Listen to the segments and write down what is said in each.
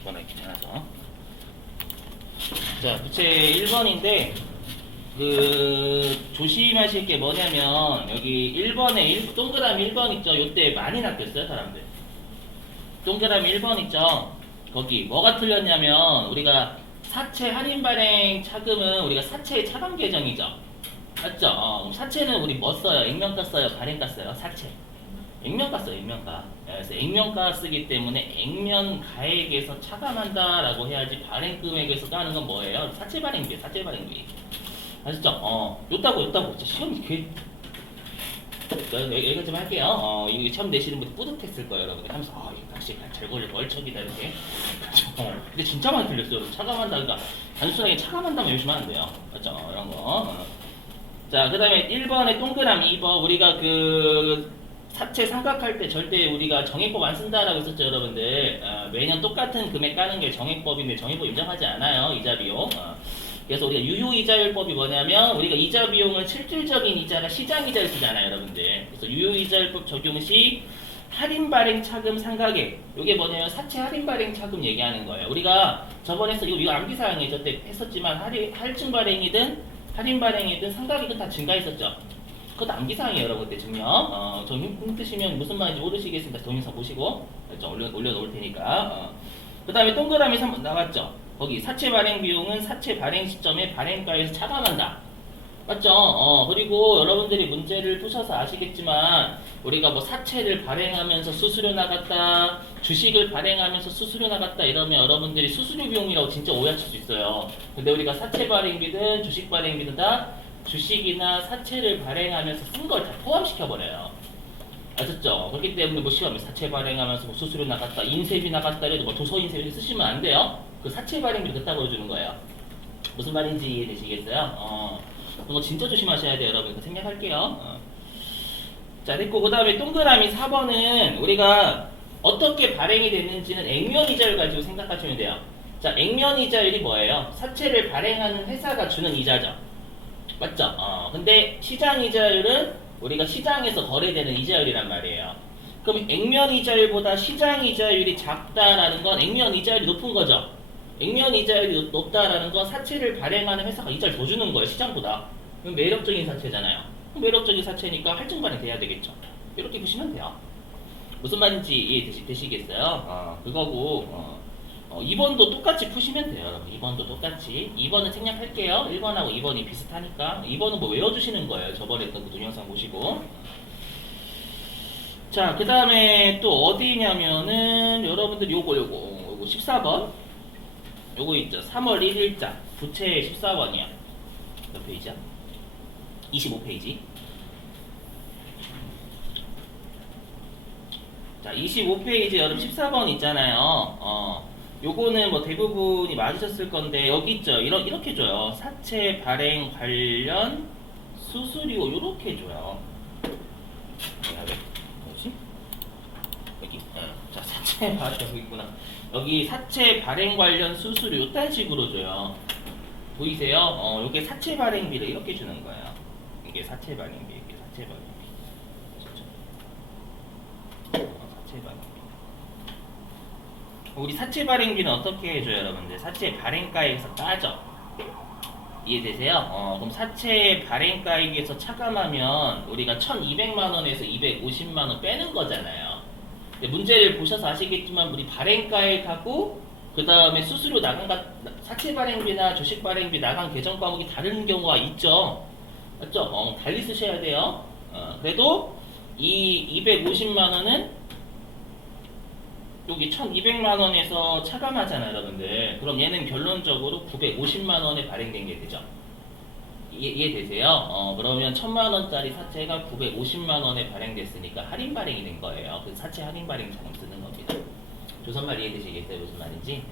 이번에 귀찮아서. 자, 부채 1번인데 조심하실 게 뭐냐면 여기 1번에 동그라미 1번 있죠? 요때 많이 낚였어요 사람들. 동그라미 1번 있죠? 거기 뭐가 틀렸냐면 우리가 사채 할인 발행 차금은 우리가 사채의 차감 계정이죠. 맞죠? 사채는 우리 뭐 써요? 액면가 써요? 발행가 써요? 사채. 액면가 써요, 액면가. 그래서 액면가 쓰기 때문에 액면가액에서 차감한다라고 해야지 발행 금액에서 까는 건 뭐예요? 사채 발행비, 사채 발행비. 아시죠? 요따고. 진짜 시험 개. 얘기 좀 할게요. 이거 처음 내시는 분들 뿌듯했을 거예요, 여러분들. 하면서, 이거 역시 잘 걸려, 월척이다, 이렇게. 근데 진짜 많이 틀렸어요. 차감한다, 그러니까 단순하게 차감한다면 열심히 하면 돼요. 맞죠? 이런 거. 자, 그 다음에 1번에 동그라미 2번, 우리가 사채 삼각할 때 절대 우리가 정액법 안 쓴다라고 했었죠, 여러분들. 매년 똑같은 금액 까는 게 정액법인데 정액법 인정하지 않아요, 이자 비용. 그래서 우리가 유효이자율법이 뭐냐면 우리가 이자 비용은 실질적인 이자나 시장 이자를 쓰잖아요, 여러분들. 그래서 유효이자율법 적용 시 할인 발행 차금 상각액. 이게 뭐냐면 사채 할인 발행 차금 얘기하는 거예요. 우리가 저번에 이거 암기 사항에 저때 했었지만 할증 발행이든 할인 발행이든 상각액은 다 증가했었죠. 그것도 암기 사항이에요, 여러분. 그때 증명. 좀 힘드시면 무슨 말인지 모르시겠습니다. 동영상 보시고 올려놓을 테니까. 그 다음에 동그라미 3번 나왔죠. 거기 사채 발행 비용은 사채 발행 시점에 발행가에서 차감한다. 맞죠? 그리고 여러분들이 문제를 푸셔서 아시겠지만 우리가 뭐 사채를 발행하면서 수수료 나갔다, 주식을 발행하면서 수수료 나갔다 이러면 여러분들이 수수료 비용이라고 진짜 오해하실 수 있어요. 근데 우리가 사채 발행비든 주식 발행비든 다 주식이나 사채를 발행하면서 쓴 걸 다 포함시켜버려요. 아셨죠? 그렇기 때문에 뭐 시험에 사채 발행하면서 뭐 수수료 나갔다, 인쇄비 나갔다 해도 뭐 도서 인쇄비 쓰시면 안 돼요. 그 사채 발행비를 그따 보여주는 거예요. 무슨 말인지 이해되시겠어요? 그거 진짜 조심하셔야 돼요, 여러분. 그 생략할게요. 자, 됐고 그 다음에 동그라미 4번은 우리가 어떻게 발행이 됐는지는 액면이자율 가지고 생각하시면 돼요. 자, 액면이자율이 뭐예요? 사채를 발행하는 회사가 주는 이자죠. 맞죠? 근데 시장 이자율은 우리가 시장에서 거래되는 이자율이란 말이에요. 그럼 액면 이자율보다 시장 이자율이 작다라는 건 액면 이자율이 높은 거죠. 액면 이자율이 높다라는 건 사채를 발행하는 회사가 이자를 더 주는 거예요, 시장보다. 그럼 매력적인 사채잖아요. 매력적인 사채니까 할증 발행돼야 되겠죠. 이렇게 보시면 돼요. 무슨 말인지 이해되시겠어요? 그거고. 2번도 똑같이 푸시면 돼요, 여러분. 2번도 똑같이. 2번은 생략할게요. 1번하고 2번이 비슷하니까. 2번은 뭐 외워주시는 거예요. 저번에 했던 그 동영상 보시고. 자, 그 다음에 또 어디냐면은, 여러분들 요거 14번. 요거 있죠. 3월 1일자. 부채 14번이야. 몇 페이지야? 25페이지. 자, 25페이지 여러분 14번 있잖아요. 요거는 뭐 대부분이 맞으셨을 건데 여기 있죠. 이렇게 줘요. 사채 발행 관련 수수료 이렇게 줘요. 뭐지? 여기. 자, 사채 발행 여기 있구나. 여기 사채 발행 관련 수수료 이딴 식으로 줘요. 보이세요? 요게 사채 발행비를 이렇게 주는 거예요. 이게 사채 발행비, 이게 사채 발행비. 사채 발행비. 우리 사채 발행비는 어떻게 해줘요, 여러분들? 사채 발행가액에서 따져. 이해되세요? 그럼 사채 발행가액에서 차감하면 우리가 1,200만 원에서 250만 원 빼는 거잖아요. 근데 문제를 보셔서 아시겠지만 우리 발행가액하고 그 다음에 수수료 사채 발행비나 주식 발행비 나간 계정 과목이 다른 경우가 있죠. 맞죠? 달리 쓰셔야 돼요. 그래도 이 250만 원은 여기 1,200만 원에서 차감하잖아요, 여러분들. 그럼 얘는 결론적으로 950만 원에 발행된 게 되죠. 이해되세요? 그러면 1,000만 원짜리 사채가 950만 원에 발행됐으니까 할인 발행이 된 거예요. 그 사채 할인 발행처럼 쓰는 겁니다. 조선말 이해되시겠어요? 무슨 말인지? 네.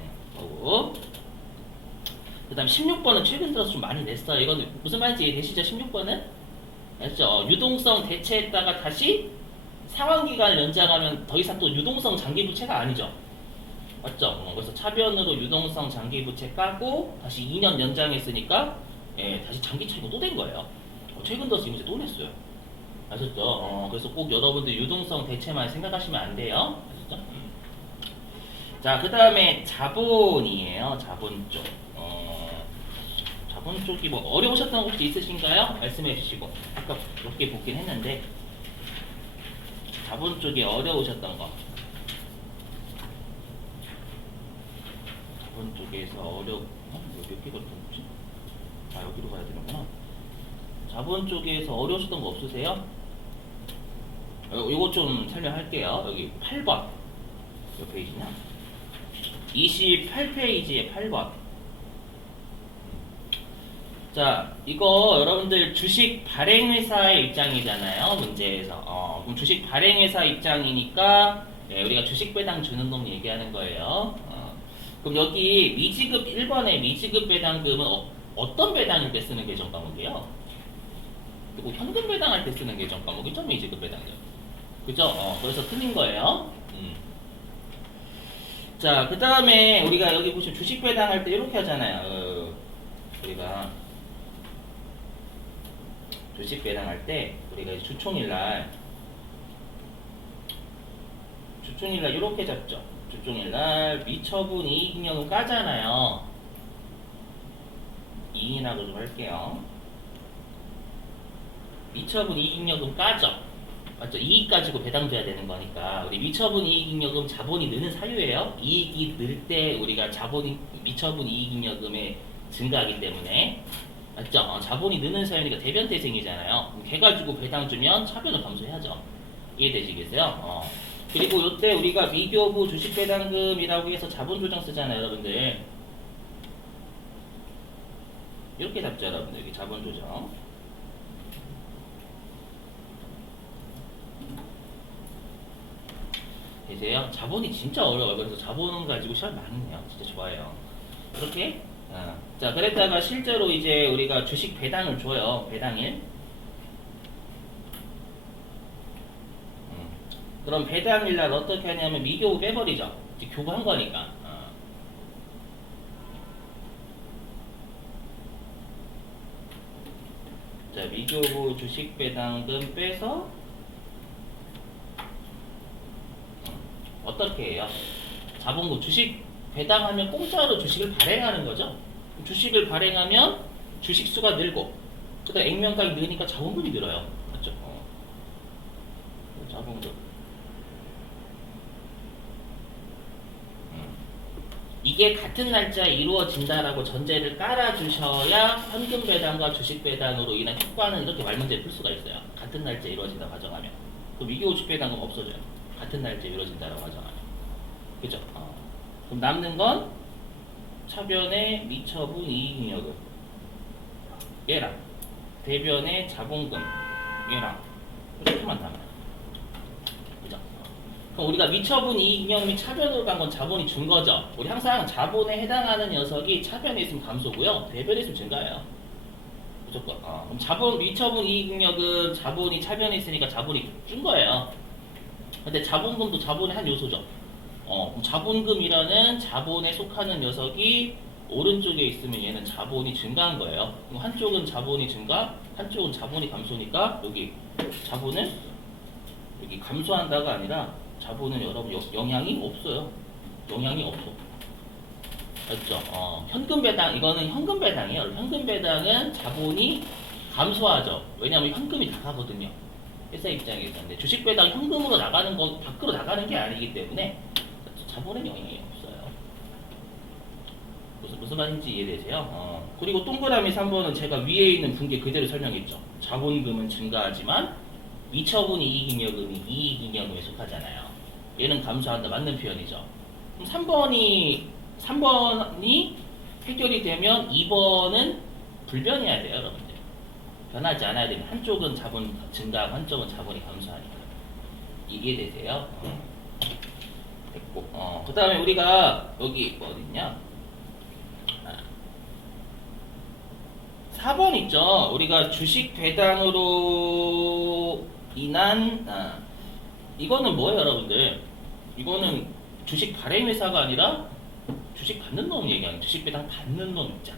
그 다음 16번은 최근 들어서 좀 많이 냈어요. 이건 무슨 말인지 이해되시죠? 16번은? 알죠? 유동성 대체했다가 다시 상환기간을 연장하면 더 이상 또 유동성 장기부채가 아니죠. 맞죠? 그래서 차변으로 유동성 장기부채 까고 다시 2년 연장했으니까 다시 장기채고 또 된 거예요. 최근 들어서 이 문제 또 냈어요. 아셨죠? 그래서 꼭 여러분들 유동성 대체만 생각하시면 안 돼요. 아셨죠? 자, 그 다음에 자본이에요. 자본 쪽. 자본 쪽이 뭐 어려우셨던 거 혹시 있으신가요? 말씀해 주시고. 아까 몇 개 보긴 했는데 자본 쪽이 어려우셨던 거. 자본 쪽에서 몇 개가 없지? 아, 여기로 가야 되는구나. 자본 쪽에서 어려우셨던 거 없으세요? 요거 좀 설명할게요. 여기 8번. 몇 페이지냐? 28페이지에 8번. 자, 이거 여러분들 주식 발행회사의 입장이잖아요. 문제에서. 그럼 주식 발행회사 입장이니까 우리가 주식 배당 주는 놈 얘기하는 거예요. 그럼 여기 미지급 1번의 미지급 배당금은 어떤 배당일 때 쓰는 계정 과목이에요? 그리고 현금 배당할 때 쓰는 계정 과목이죠. 미지급 배당금. 그죠? 그래서 틀린 거예요. 자, 그 다음에 우리가 여기 보시면 주식 배당할 때 이렇게 하잖아요. 우리가 주식 배당할 때 우리가 주총일날 이렇게 잡죠. 주총일날 미처분 이익잉여금 까잖아요. 이익이라고 좀 할게요. 미처분 이익잉여금 까죠. 맞죠? 이익 가지고 배당 줘야 되는 거니까 우리 미처분 이익잉여금 자본이 느는 사유예요. 이익이 늘 때 우리가 미처분 이익잉여금의 증가하기 때문에 맞죠? 자본이 느는 사유니까 대변태생이잖아요. 그럼 걔 가지고 배당 주면 차변을 감소해야죠. 이해되시겠어요? 그리고 요때 우리가 미교부 주식배당금이라고 해서 자본조정 쓰잖아요, 여러분들. 이렇게 잡죠, 여러분들. 여기 자본조정. 되세요? 자본이 진짜 어려워요. 그래서 자본 가지고 시험 많이 해요. 진짜 좋아해요. 이렇게. 자, 그랬다가 실제로 이제 우리가 주식 배당을 줘요. 배당일. 그럼 배당일날 어떻게 하냐면 미교부 빼버리죠. 이제 교부한 거니까. 자, 미교부 주식 배당금 빼서 어떻게 해요? 자본금 주식 배당하면 공짜로 주식을 발행하는 거죠. 주식을 발행하면 주식수가 늘고 그다음 액면가액이 늘으니까 자본금이 늘어요. 맞죠? 자본금. 이게 같은 날짜에 이루어진다라고 전제를 깔아주셔야 현금 배당과 주식 배당으로 인한 효과는 이렇게 말문제를 풀 수가 있어요. 같은 날짜에 이루어진다고 가정하면. 그럼 미교 주식 배당금 없어져요. 같은 날짜에 이루어진다라고 가정하면. 그죠? 그럼 남는 건 차변의 미처분 이익잉여금 얘랑 대변의 자본금 얘랑 이렇게만 남아요. 그죠? 그럼 우리가 미처분 이익잉여금이 차변으로 간 건 자본이 준 거죠. 우리 항상 자본에 해당하는 녀석이 차변에 있으면 감소고요. 대변에 있으면 증가해요. 무조건. 그럼 미처분 이익잉여금 자본이 차변에 있으니까 자본이 준 거예요. 근데 자본금도 자본의 한 요소죠. 그럼 자본금이라는 자본에 속하는 녀석이 오른쪽에 있으면 얘는 자본이 증가한 거예요. 그럼 한쪽은 자본이 증가, 한쪽은 자본이 감소니까 여기 자본은 여기 감소한다가 아니라 자본은 여러분 영향이 없어요. 영향이 없어. 맞죠? 현금 배당 이거는 현금 배당이에요. 현금 배당은 자본이 감소하죠. 왜냐하면 현금이 나가거든요. 회사 입장에서. 근데 주식 배당 현금으로 나가는 건 밖으로 나가는 게 아니기 때문에 자본에 영향이 없어요. 무슨 말인지 이해되세요? 그리고 동그라미 3번은 제가 위에 있는 분계 그대로 설명했죠. 자본금은 증가하지만 미처분 이익잉여금이 이익잉여금에 속하잖아요. 얘는 감소한다. 맞는 표현이죠. 그럼 3번이 해결이 되면 2번은 불변해야 돼요, 여러분들. 변하지 않아야 되면 한쪽은 자본 증가, 한쪽은 자본이 감소하니까. 이해되세요? 됐고. 그 다음에 우리가 여기 뭐 어딨냐? 4번 있죠. 우리가 주식 배당으로 인한 이거는 뭐예요, 여러분들? 이거는 주식 발행회사가 아니라 주식 받는 놈 얘기하는 주식 배당 받는 놈 입장.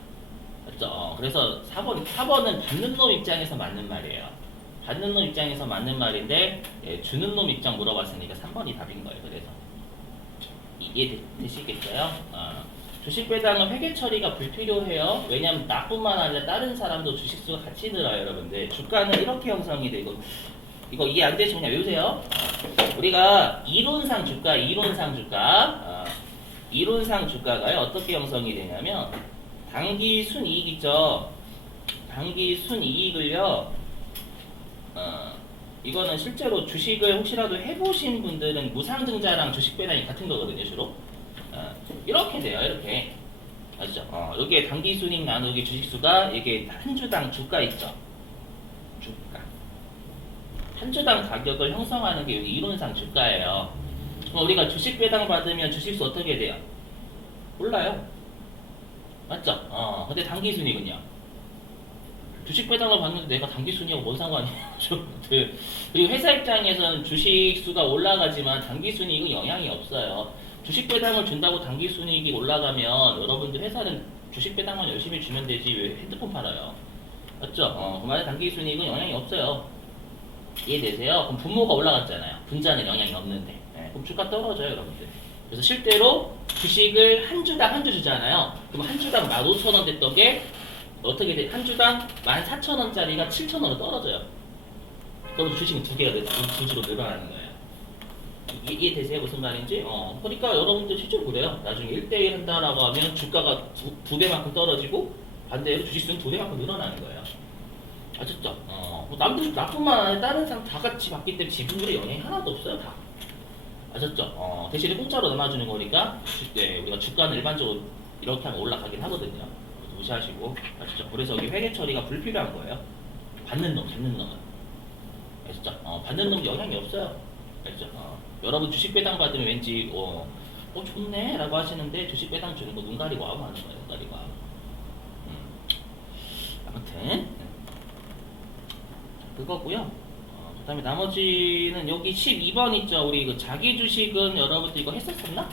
맞죠? 그래서 4번은 받는 놈 입장에서 맞는 말이에요. 받는 놈 입장에서 맞는 말인데 주는 놈 입장 물어봤으니까 3번이 답인 거예요. 그래서 이해되시겠어요? 주식 배당은 회계 처리가 불필요해요. 왜냐면 나뿐만 아니라 다른 사람도 주식수가 같이 늘어요, 여러분들. 주가는 이렇게 형성이 되고, 이거 이해 안 되시면 그냥 외우세요. 우리가 이론상 주가가요 어떻게 형성이 되냐면 당기 순이익이죠. 당기 순이익을요. 이거는 실제로 주식을 혹시라도 해보신 분들은 무상증자랑 주식 배당이 같은 거거든요, 주로. 이렇게 돼요, 이렇게. 아시죠? 여기에 당기 순이익 나누기 주식수가 이게 한 주당 주가 있죠. 주가. 한 주당 가격을 형성하는 게 여기 이론상 주가예요. 그럼 우리가 주식 배당 받으면 주식수 어떻게 돼요? 몰라요. 맞죠? 근데 당기 순이익은요? 주식 배당을 받는데 내가 당기 순이익하고 뭔 상관이에요? 그리고 회사 입장에서는 주식수가 올라가지만 당기 순이익은 영향이 없어요. 주식 배당을 준다고 당기 순이익이 올라가면 여러분들 회사는 주식 배당만 열심히 주면 되지 왜 핸드폰 팔아요? 맞죠? 그만에 당기 순이익은 영향이 없어요. 이해되세요? 그럼 분모가 올라갔잖아요. 분자는 영향이 없는데. 그럼 주가 떨어져요, 여러분들. 그래서 실제로 주식을 한 주당 한 주 주잖아요. 그럼 한 주당 15,000원 됐던 게 어떻게 돼? 한 주당 14,000원짜리가 7,000원으로 떨어져요. 그럼 주식은 두 개가 두 주로 늘어나는 거예요. 이해되세요? 무슨 말인지? 그러니까 여러분들 실제로 그래요. 나중에 1대1 한다라고 하면 주가가 두 배만큼 떨어지고 반대로 주식수는 두 배만큼 늘어나는 거예요. 아셨죠? 뭐 남들 나뿐만 아니라 다른 사람 다 같이 받기 때문에 지분율에 영향이 하나도 없어요, 다. 아셨죠? 대신에 공짜로 나눠주는 거니까 우리가 주가는 일반적으로 이렇게 하면 올라가긴 하거든요. 무시하시고 아시죠? 그래서 여기 회계 처리가 불필요한 거예요. 받는 놈은. 아시죠? 받는 놈 영향이 없어요. 아시죠? 여러분 주식 배당 받으면 왠지 좋네 라고 하시는데 주식 배당 주는 거 눈 가리고 아무 하는 거예요. 눈 가리고 아무. 아무튼 그거고요. 그 다음에 나머지는 여기 12번 있죠. 우리 그 자기 주식은 여러분들 이거 했었었나?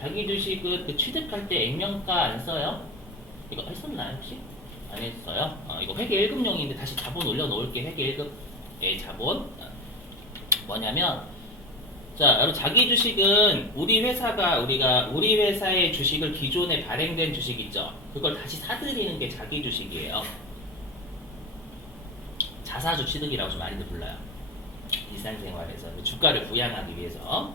자기 주식은 그 취득할 때 액면가 안 써요? 이거 했었나요 혹시? 안 했어요? 이거 회계 1급용인데 다시 자본 올려놓을게. 회계 1급의 자본 뭐냐면 자 여러분 자기 주식은 우리 회사의 주식을 기존에 발행된 주식 있죠? 그걸 다시 사들이는 게 자기 주식이에요. 자사주 취득이라고 좀 많이들 불러요. 일상생활에서 주가를 부양하기 위해서.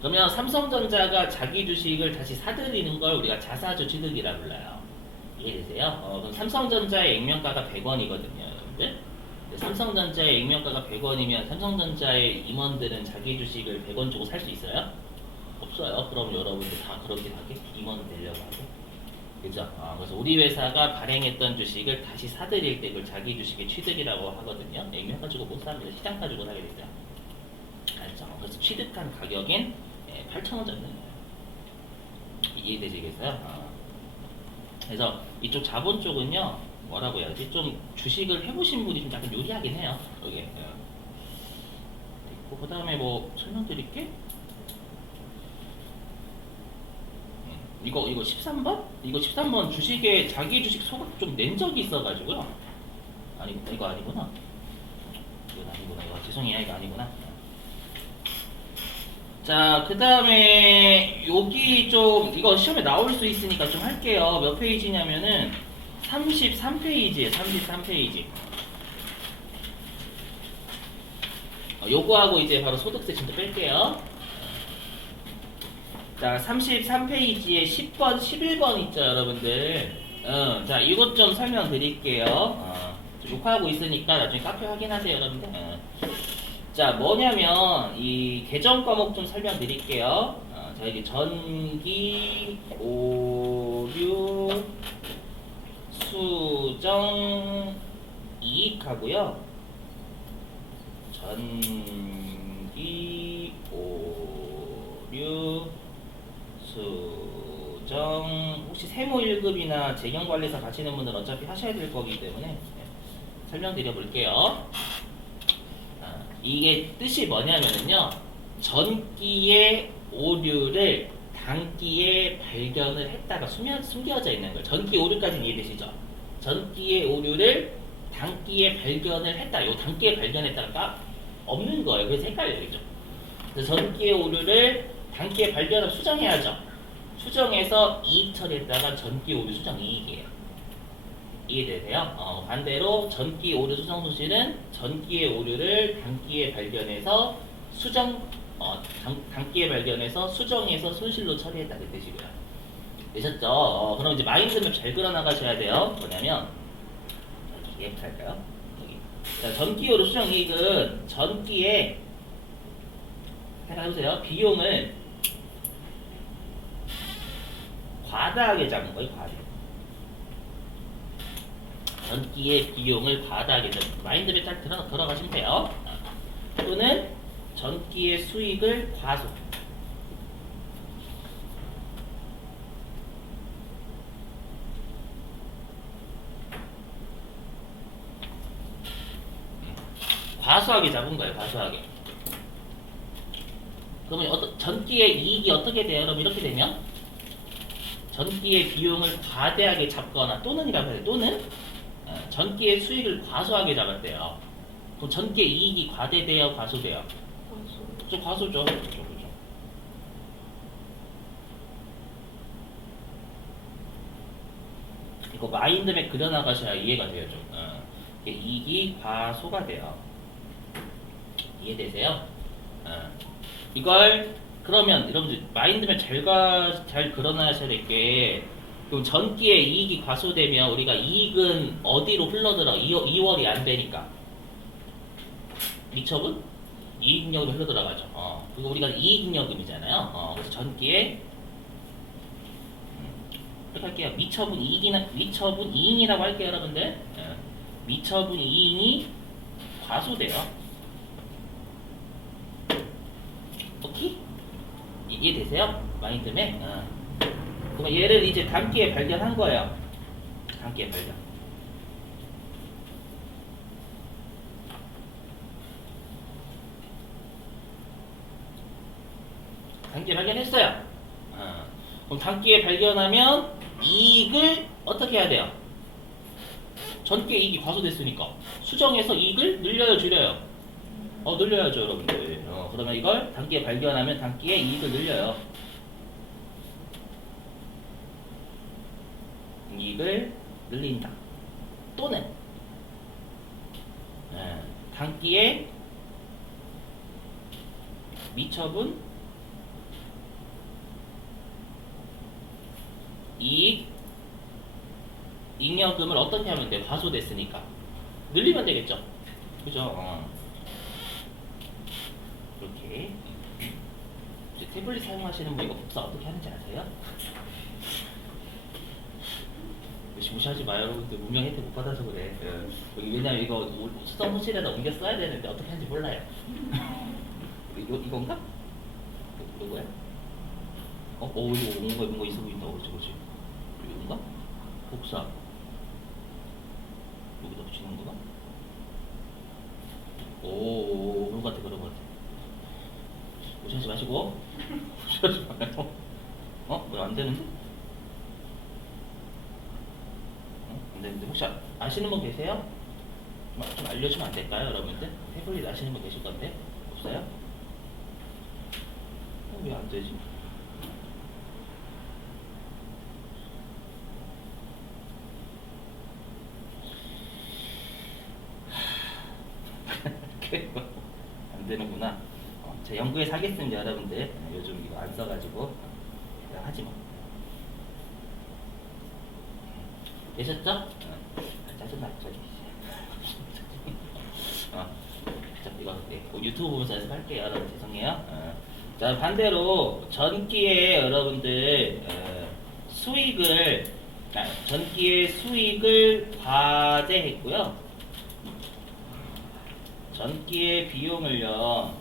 그러면 삼성전자가 자기 주식을 다시 사들이는 걸 우리가 자사주 취득이라고 불러요. 이해되세요? 그럼 삼성전자의 액면가가 100원이거든요, 여러분들. 삼성전자의 액면가가 100원이면 삼성전자의 임원들은 자기 주식을 100원 주고 살 수 있어요? 없어요. 그럼 여러분들 다 그렇게 하게 임원 되려고 하고. 그죠? 그래서 우리 회사가 발행했던 주식을 다시 사들일 때 그걸 자기 주식의 취득이라고 하거든요. 액면 가지고 못 삽니다. 시장 가지고 사게 됐어요. 알죠? 그래서 취득한 가격인 8,000원 잡는 거예요. 이해되시겠어요? 그래서 이쪽 자본 쪽은요, 뭐라고 해야지? 좀 주식을 해보신 분이 좀 약간 유리하긴 해요. 여기. 그 다음에 뭐 설명드릴게. 이거 13번? 이거 13번 주식에 자기 주식 소각 좀 낸 적이 있어가지고요. 아니 이거 아니구나. 이건 아니구나. 이거 죄송해요. 이거 아니구나. 자, 그 다음에 여기 좀 이거 시험에 나올 수 있으니까 좀 할게요. 몇 페이지냐면은 33페이지에요. 33페이지. 요거하고 이제 바로 소득세 진도 뺄게요. 자, 33페이지에 10번, 11번 있죠, 여러분들. 자, 이것 좀 설명드릴게요. 녹화하고 있으니까 나중에 카페 확인하세요, 여러분들. 자, 뭐냐면 이 계정 과목 좀 설명드릴게요. 자, 여기 전기, 오류, 수정, 이익하고요. 전기, 오류, 수정 혹시 세무 1급이나 재경관리사 가시는 분들 어차피 하셔야 될 거기 때문에 설명드려 볼게요. 이게 뜻이 뭐냐면요 전기의 오류를 단기에 발견을 했다가 숨겨져 있는 거예요. 전기 오류까지 이해되시죠? 전기의 오류를 단기에 발견을 했다. 요 단기에 발견했다가 없는 거예요. 그래서 헷갈려요. 그죠? 그래서 전기의 오류를 단기에 발견하면 수정해야죠. 수정해서 이익 처리했다가 전기 오류 수정 이익이에요. 이해되세요? 반대로 전기 오류 수정 손실은 전기의 오류를 단기에 발견해서 단기에 발견해서 수정해서 손실로 처리했다 그 뜻이고요. 되셨죠? 그럼 이제 마인드맵 잘 그려 나가셔야 돼요. 뭐냐면 여기 얘부터 할까요? 여기. 자, 전기 오류 수정 이익은 전기에 생각해보세요. 비용을 과다하게 잡은 거예요. 과대. 전기의 비용을 과다하게 잡은 마인드맵 잘 들어가시면 돼요. 또는 전기의 수익을 과소. 과소하게 잡은 거예요. 과소하게. 그러면 전기의 이익이 어떻게 돼요? 그럼 이렇게 되면 전기의 비용을 과대하게 잡거나 또는이라고 해요. 또는 전기의 수익을 과소하게 잡았대요. 그럼 전기의 이익이 과대돼요? 과소돼요? 좀 과소죠. 그렇죠. 이거 마인드맵 그려나가셔야 이해가 돼요. 좀. 이익이 과소가 돼요. 이해되세요? 이걸 그러면 여러분들 마인드맵 잘 그려놔야 될 게 그럼 전기의 이익이 과소되면 우리가 이익은 어디로 흘러들어? 2월이 안 되니까 미처분? 이익잉여금이 흘러들어가죠. 그리고 우리가 이익잉여금이잖아요. 그래서 전기에 이렇게 할게요. 미처분 이익이라고 할게요, 여러분들. 미처분 이익이 과소돼요. 오케이? 이해되세요? 마인드맵? 그럼 얘를 이제 단기에 발견한 거예요. 단기에 발견. 단기에 발견했어요. 그럼 단기에 발견하면 이익을 어떻게 해야 돼요? 전기의 이익이 과소됐으니까 수정해서 이익을 늘려요, 줄여요? 늘려야죠, 여러분들. 그러면 이걸 단기에 발견하면 단기에 이익을 늘려요. 이익을 늘린다. 또는 단기에 미처분 잉여금을 어떻게 하면 돼요? 과소됐으니까 늘리면 되겠죠. 그죠? 이렇게 이제 태블릿 사용하시는 분 이거 복사 어떻게 하는지 아세요? 무시하지 마요. 여러분들 문명 혜택 못 받아서 그래. 왜냐면 이거 수성 호실에다 옮겨 써야 되는데 어떻게 하는지 몰라요. 이건가? 이거야? 이거 뭔가 있어 보인다. 그렇지. 이건가? 복사. 여기다 붙이는 거가? 그런 것 같아. 무시하지 마시고. 무시하지 마요. 왜 안 되는데? 안 되는데 혹시 아시는 분 계세요? 좀 알려주면 안 될까요, 여러분들? 태블릿 아시는 분 계실 건데 없어요? 왜 안 되지? 안 되는구나. 제 연구에 사겠습니다, 여러분들. 요즘 이거 안 써가지고 그냥 하지 뭐. 되셨죠? 짜증나, 저기. 이거 유튜브 보면서 연습할게요, 여러분. 죄송해요. 자, 반대로 전기에 여러분들 전기의 수익을 과제했고요. 전기의 비용을요.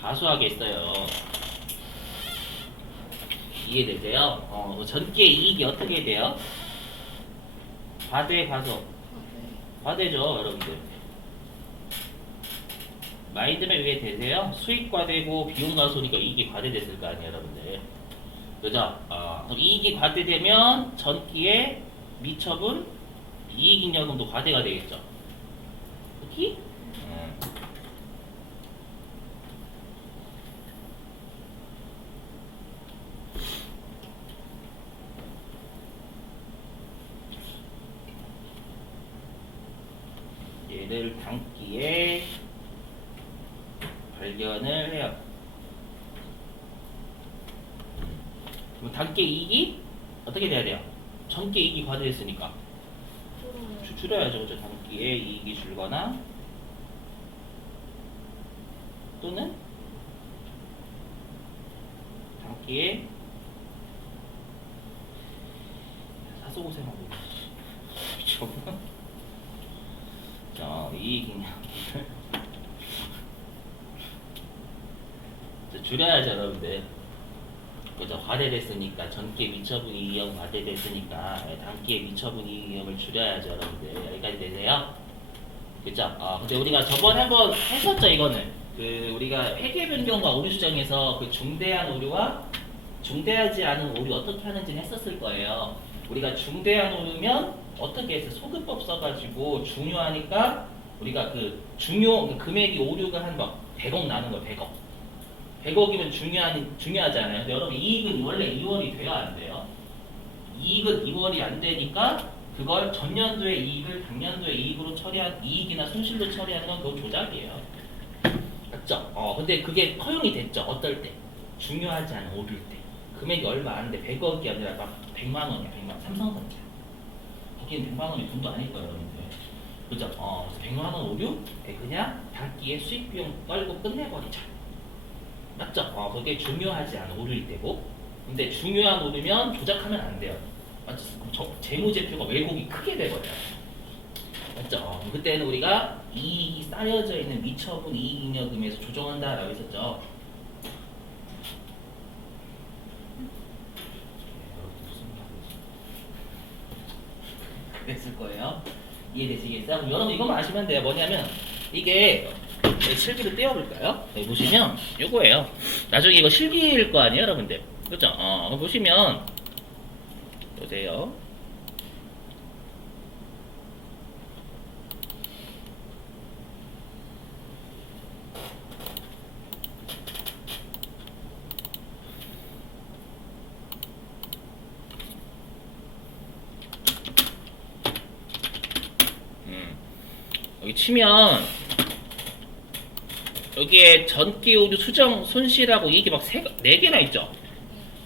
과소하게 했어요. 이해되세요? 전기의 이익이 어떻게 돼요? 과대, 과소? 과대죠, 여러분들. 마인드맵 이해되세요? 수익 과대고 비용 과소니까 이익이 과대됐을 거 아니에요, 여러분들. 그죠? 그럼 이익이 과대되면 전기의 미처분 이익잉여금도 과대가 되겠죠. 오케이? 얘를 단기에 발견을 해요. 그럼 단기 이익이 어떻게 돼야 돼요? 전기 이익이 과대했으니까 줄여야죠. 그죠? 단기에 이익이 줄거나 또는 단기에 사소고생하고 미쳐버려. 자, 이익이냐 줄여야죠 여러분들. 그죠? 과대됐으니까 전기에 미처분 이익 과대됐으니까 단기에 미처분 이익을 줄여야죠 여러분들. 여기까지 되세요? 그죠? 근데 우리가 저번에 한번 했었죠 이거는. 그 우리가 회계 변경과 오류 수정에서 그 중대한 오류와 중대하지 않은 오류 어떻게 하는지는 했었을 거예요. 우리가 중대한 오류면 어떻게 해서 소급법 써가지고 중요하니까 우리가 그 금액이 오류가 한 막 100억 나는 거예요. 100억. 100억이면 중요하지 않아요. 근데 여러분 이익은 원래 2월이 돼야 안 돼요. 이익은 2월이 안 되니까 그걸 전년도의 이익을 당년도의 이익으로 처리한 이익이나 손실로 처리하는 건 그거 조작이에요. 맞죠? 근데 그게 허용이 됐죠. 어떨 때? 중요하지 않은 오류일 때. 금액이 얼마 안 돼. 100억이 아니라 막 100만 원이야. 100만 원. 삼성전자. 거기는 100만 원이 돈도 아닐 거예요, 여러분들. 그죠? 그래서 100만 원 오류? 그냥 단기에 수익 비용 떨고 끝내버리자. 맞죠? 그게 중요하지 않은 오류일 때고. 근데 중요한 오류면 조작하면 안 돼요. 맞죠? 재무제표가 왜곡이 크게 돼버려요. 맞죠? 그때는 우리가 이익이 쌓여져 있는 미처분 이익잉여금에서 조정한다라고 했었죠. 그랬을 거예요. 이해되시겠어요? 그럼 여러분 이것만 아시면 돼요. 뭐냐면 이게 실기를 떼어볼까요? 여기 보시면 요거예요. 나중에 이거 실기일 거 아니에요, 여러분들? 그죠? 보시면 보세요. 여기 치면 여기에 전기 오류 수정 손실하고 이게 막 4개나 있죠.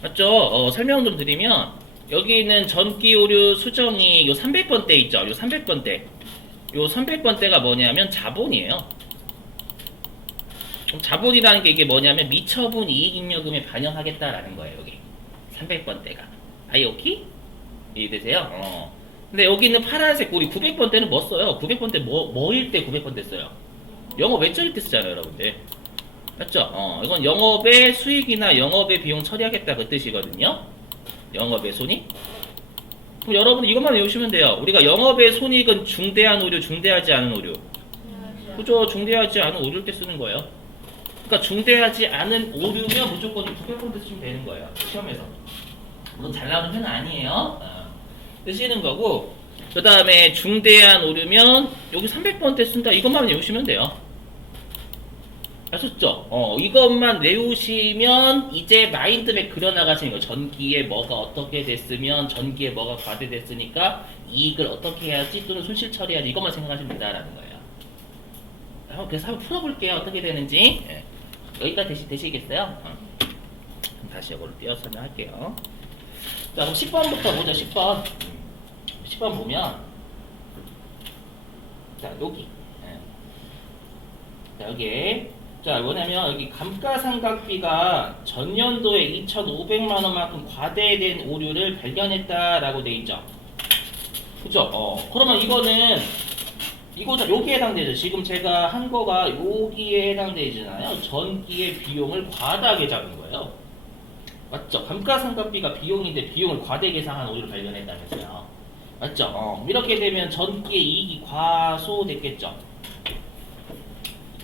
맞죠? 설명 좀 드리면 여기 있는 전기 오류 수정이 요 300번대 있죠. 요 300번대. 요 300번대가 뭐냐면 자본이에요. 자본이라는 게 이게 뭐냐면 미처분 이익잉여금에 반영하겠다라는 거예요. 여기 300번대가. 아이 오케이? 이해되세요? 근데 여기 있는 파란색 우리 900번대는 뭐 써요? 900번대 뭐일 때 900번대 써요? 영업 외적일 때 쓰잖아요, 여러분들. 맞죠? 이건 영업의 수익이나 영업의 비용 처리하겠다 그 뜻이거든요. 영업의 손익. 그럼 여러분 이것만 외우시면 돼요. 우리가 영업의 손익은 중대한 오류, 중대하지 않은 오류. 그죠? 중대하지 않은 오류일 때 쓰는 거예요. 그러니까 중대하지 않은 오류면 무조건 900번대 쓰시면 되는 거예요. 시험에서. 물론 잘 나오는 편은 아니에요. 쓰시는 거고, 그 다음에 중대한 오류면 여기 300번대 쓴다. 이것만 외우시면 돼요. 아셨죠? 이것만 외우시면 이제 마인드맵 그려나가시는 거예요. 전기에 뭐가 어떻게 됐으면 전기에 뭐가 과대됐으니까 이익을 어떻게 해야지 또는 손실 처리해야지 이것만 생각하시면 된다라는 거예요. 그래서 한번 풀어볼게요. 어떻게 되는지. 여기까지 되시겠어요? 그럼 다시 이걸 띄어서 설명할게요. 자, 그럼 10번부터 보자. 10번. 10번 보면 자, 여기. 자, 여기에 자, 뭐냐면 여기 감가상각비가 전년도에 2,500만 원만큼 과대된 오류를 발견했다라고 돼 있죠. 그죠? 그러면 이거는 여기에 해당되죠. 지금 제가 한 거가 여기에 해당되잖아요. 전기의 비용을 과다하게 잡은 거예요. 맞죠? 감가상각비가 비용인데 비용을 과대 계상한 오류를 발견했다면서요. 맞죠? 이렇게 되면 전기의 이익이 과소됐겠죠.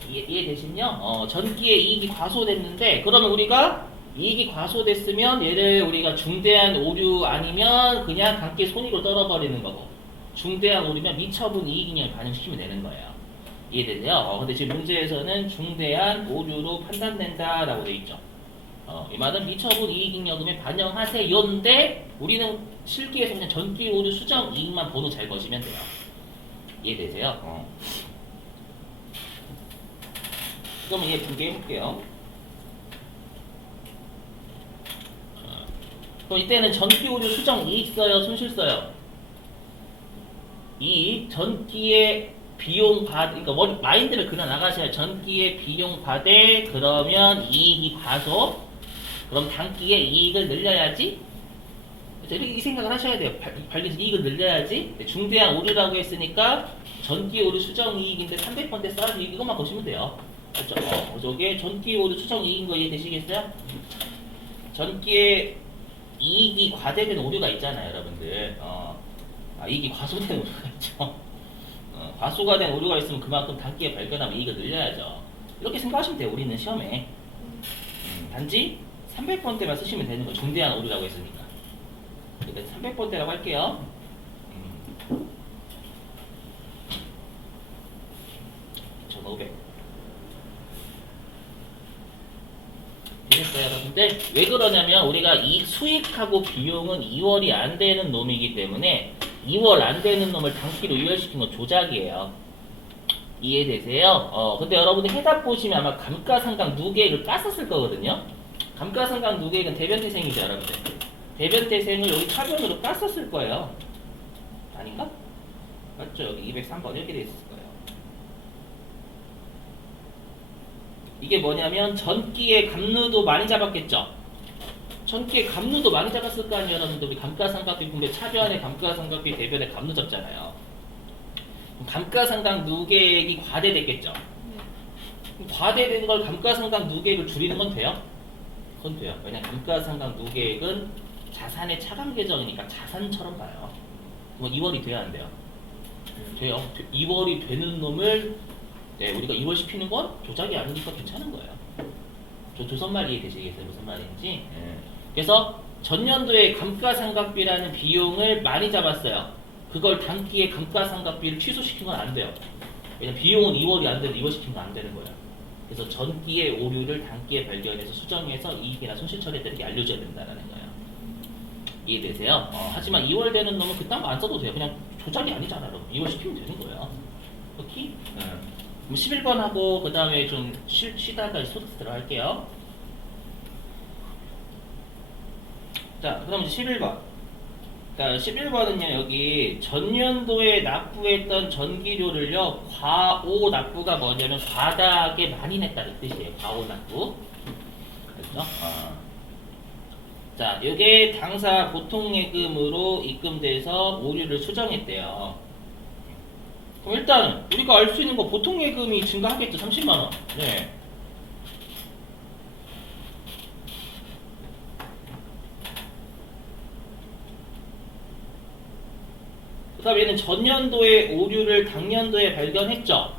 이해되시죠? 전기의 이익이 과소됐는데 그러면 우리가 이익이 과소됐으면 얘를 우리가 중대한 오류 아니면 그냥 단기 손익을 떨어버리는 거고 중대한 오류면 미처분 이익잉여를 반영시키면 되는 거예요. 이해되세요? 근데 지금 문제에서는 중대한 오류로 판단된다라고 돼 있죠. 이 말은 미처분 이익잉여금에 반영하세요인데 우리는 실기에서 그냥 전기 오류 수정 이익만 번호 잘 거시면 돼요. 이해되세요? 그러면 얘 두 개 해볼게요. 그럼 이때는 전기 오류 수정 이익 써요, 손실 써요? 이익, 전기의 비용 과대, 그러니까 마인드를 그려 나가셔야 전기의 비용 과대, 그러면 이익이 과소, 그럼 단기의 이익을 늘려야지. 그렇죠? 이 생각을 하셔야 돼요. 발견해서 이익을 늘려야지. 중대한 오류라고 했으니까 전기 오류 수정 이익인데 300번대 써야지 이것만 보시면 돼요. 그렇죠? 저게 전기 오류 수정 이익인 거 이해되시겠어요? 전기의 이익이 과대된 오류가 있잖아요, 여러분들. 이익이 과소된 오류가 있죠. 과소가 된 오류가 있으면 그만큼 단기에 발견하면 이익을 늘려야죠. 이렇게 생각하시면 돼요, 우리는 시험에. 단지 300번대만 쓰시면 되는 거예요. 중대한 오류라고 했으니까. 그러니까 300번대라고 할게요. 2,500. 되겠어요, 여러분들? 왜 그러냐면 우리가 이 수익하고 비용은 2월이 안 되는 놈이기 때문에 2월 안 되는 놈을 단기로 이월시킨 건 조작이에요. 이해되세요? 근데 여러분들 해답 보시면 아마 감가상각 누계액을 깠었을 거거든요. 감가상각 누계액은 대변태생이죠, 여러분들. 대변태생을 여기 차변으로 깠었을 거예요. 아닌가? 맞죠? 여기 203번 이렇게 돼 있을 거예요. 이게 뭐냐면 전기의 감루도 많이 잡았겠죠? 전기의 감루도 많이 잡았을 거 아니에요, 여러분들. 우리 감가상각비 분배 차변에 감가상각비 대변에 감루 잡잖아요. 감가상각 누계액이 과대됐겠죠? 과대된 걸 감가상각 누계액을 줄이는 건 돼요? 그건 돼요. 왜냐면 감가상각 누계액은 자산의 차감 계정이니까 자산처럼 봐요. 뭐 2월이 돼야 안 돼요? 돼요. 2월이 되는 놈을 우리가 2월 시키는 건 조작이 아니니까 괜찮은 거예요. 저 조선말 이해되시겠어요? 무슨 말인지? 그래서 전년도에 감가상각비라는 비용을 많이 잡았어요. 그걸 단기에 감가상각비를 취소시킨 건 안 돼요. 왜냐면 비용은 2월이 안 되는데 2월 시킨 건 안 되는 거예요. 그래서 전기의 오류를 단기에 발견해서 수정해서 이익이나 손실 처리들에게 알려줘야 된다는 거예요. 이해되세요? 하지만 2월 되는 놈은 그딴 거 안 써도 돼요. 그냥 조작이 아니잖아, 여러분. 2월 시키면 되는 거예요. 오케이? 그럼 11번 하고 그 다음에 좀 쉬다가 소득 들어갈게요. 자, 그럼 이제 11번. 자, 11번은요, 여기 전년도에 납부했던 전기료를요, 과오 납부가 뭐냐면 과다하게 많이 냈다는 뜻이에요. 과오 납부. 그렇죠? 자, 이게 당사 보통예금으로 입금돼서 오류를 수정했대요. 그럼 일단 우리가 알 수 있는 거 보통예금이 증가하겠죠. 30만원. 네. 그 다음에 얘는 전년도에 오류를 당년도에 발견했죠.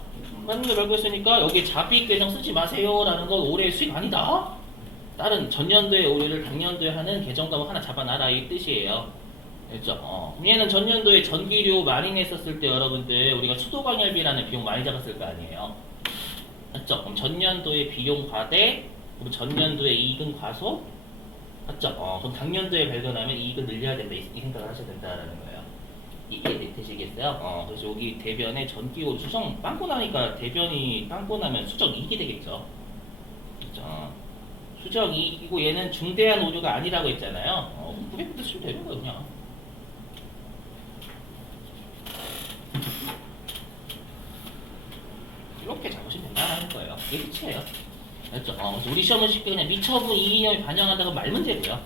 당년도에 발견했으니까 여기에 자비익 계정 쓰지 마세요 라는 건 올해 수익 아니다. 다른 전년도에 오류를 당년도에 하는 계정과목 하나 잡아놔라 이 뜻이에요. 됐죠? 얘는 전년도에 전기료 많이 냈었을 때 여러분들 우리가 수도광열비라는 비용 많이 잡았을 거 아니에요. 맞죠? 그럼 전년도에 비용 과대, 그럼 전년도에 이익은 과소, 맞죠? 그럼 당년도에 발견하면 이익을 늘려야 된다 이 생각을 하셔야 된다라는 거예요. 이해되시겠어요? 그래서 여기 대변에 전기료 수정 빵꾸 나니까 대변이 빵꾸 나면 수정 이익이 되겠죠. 그렇죠? 수정 이익이고 얘는 중대한 오류가 아니라고 했잖아요. 900부터 쓰면 되는 거예요, 그냥. 이렇게 잡으시면 된다는 거예요. 이게 끝이에요. 알죠? 그래서 우리 시험은 쉽게 그냥 미처분 이익이념이 반영한다고 말 문제고요.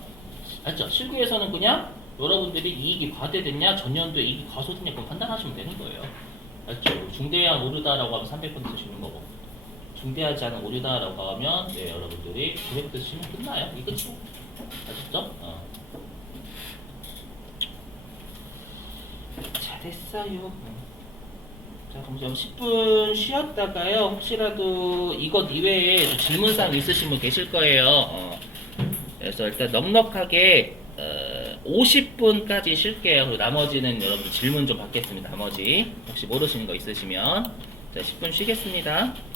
알죠? 실기에서는 그냥 여러분들이 이익이 과대됐냐, 전년도에 이익이 과소됐냐, 그건 판단하시면 되는 거예요. 알죠? 중대한 오류다라고 하면 300번 쓰시는 거고, 중대하지 않은 오류다라고 하면, 여러분들이 900번 쓰시면 끝나요. 이게 끝이고. 아셨죠? 자, 됐어요. 자, 그럼 좀 10분 쉬었다가요. 혹시라도 이것 이외에 질문사항 있으신 분 계실 거예요. 그래서 일단 넉넉하게 50분까지 쉴게요. 그리고 나머지는 여러분 질문 좀 받겠습니다. 나머지 혹시 모르시는 거 있으시면 자, 10분 쉬겠습니다.